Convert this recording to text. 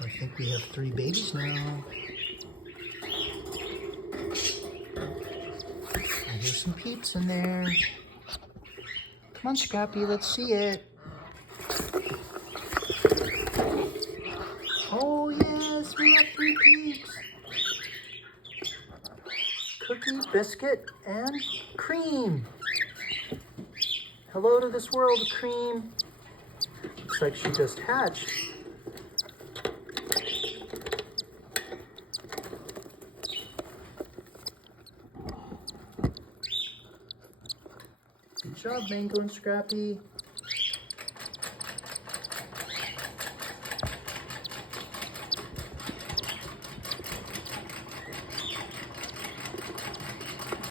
So I think we have 3 babies now. I hear some peeps in there. Come on, Scrappy, let's see it. Oh yes, we have 3 peeps. Cookie, Biscuit, and Cream. Hello to this world, Cream. Looks like she just hatched. Good job, Mango and Scrappy.